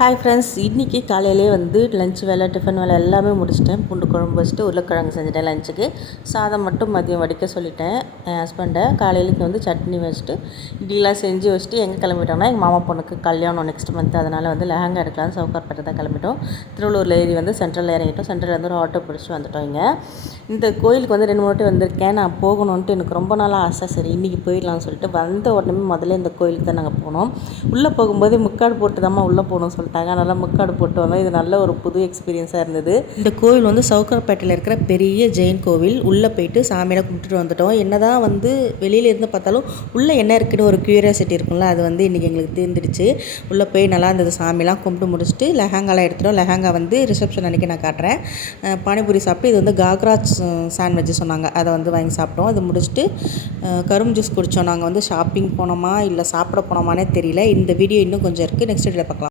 Hi friends, இன்றைக்கி காலையிலே வந்து லஞ்ச் வேலை டிஃபன் வேலை எல்லாமே முடிச்சிட்டேன். பூண்டு குழம்பு வச்சுட்டு உருளைக்கிழங்கு செஞ்சுட்டேன் லஞ்சுக்கு. சாதம் மட்டும் மதியம் வடிக்க சொல்லிட்டேன் என் ஹஸ்பண்டை. காலையிலேக்கு வந்து சட்னி வச்சுட்டு இட்லிலாம் செஞ்சு வச்சுட்டு எங்கே கிளம்பிட்டோம்னா எங்கள் மாமா பொண்ணுக்கு கல்யாணம் நெக்ஸ்ட் மந்த். அதனால் வந்து லெஹங்கா எடுக்கலாம்னு சவுகார்பேட்டை தான் கிளம்பிட்டோம். திருவள்ளூரில் ஏறி வந்து சென்ட்ரலில் இறங்கிட்டோம். சென்ட்ரலில் வந்து ஒரு ஆட்டோ பிடிச்சி வந்துட்டோம். இங்கே இந்த கோயிலுக்கு வந்து 2 வாட்டி வந்திருக்கேன். நான் போகணுன்ட்டு எனக்கு ரொம்ப நாளாக ஆசை. சரி இன்றைக்கி போயிடலாம்னு சொல்லிட்டு வந்த உடனே முதல்ல இந்த கோயிலுக்கு தான் நாங்கள் போனோம். உள்ளே போகும்போது முக்காடு போட்டு தாம்மா உள்ளே போகணும்னு சொல்லிட்டாங்க. நல்லா முக்காடு போட்டு வந்தோம். இது நல்ல ஒரு புது எக்ஸ்பீரியன்ஸாக இருந்தது. இந்த கோவில் வந்து சவுகார்பேட்டையில் இருக்கிற பெரிய ஜெயின் கோவில். உள்ளே போயிட்டு சாமியெல்லாம் கும்பிட்டுட்டு வந்துட்டோம். என்னதான் வந்து வெளியில் இருந்து பார்த்தாலும் உள்ளே என்ன இருக்குன்னு ஒரு க்யூரியாசிட்டி இருக்கும்ல, அது வந்து இன்றைக்கி எங்களுக்கு தீர்ந்துடுச்சு. உள்ளே போய் நல்லா இருந்தது. சாமியெல்லாம் கும்பிட்டு முடிச்சுட்டு லெஹங்காலாம் எடுத்துட்டோம். லெஹங்கா வந்து ரிசப்ஷன் அன்றைக்கி நான் காட்டுறேன். பானிபூரி சாப்பிட்டு இது வந்து காக்ரா சாண்ட்விட்ச் சொன்னாங்க, அதை வந்து வாங்கி சாப்பிட்டோம். அது முடிச்சுட்டு கரும்பு ஜூஸ் குடித்தோம். நாங்கள் வந்து ஷாப்பிங் போனோமா இல்லை சாப்பிட போனோமானே தெரியல. இந்த வீடியோ இன்னும் கொஞ்சம் இருக்குது. நெக்ஸ்ட் வீடியோவில் பார்க்கலாம்.